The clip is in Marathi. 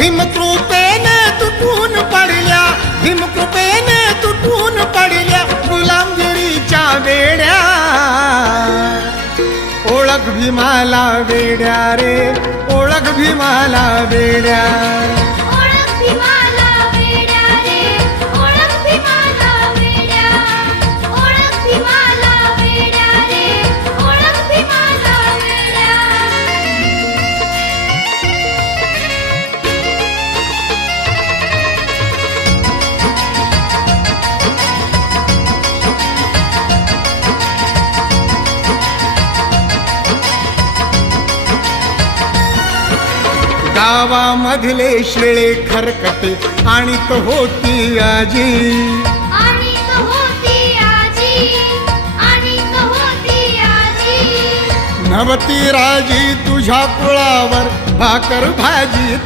भीमकृपेने तुटून पडल्या, भीमकृपेने तुटून पडल्या गुलामगिरीच्या वेड्या. ओळख भीमाला वेड्या रे, ओळख भीमाला वेड्या. ओळख भीमाला वेड्या रे, ओळख भीमाला वेड्या. ओळख भीमाला वेड्या रे, ओळख भीमाला वेड्या. गावामधले शेळे खरकटे आणि तो होती आजी. आणि तो होती आजी, आणि तो होती आजी. नवती राजी तुझ्या कुळावर भाकर भाजी.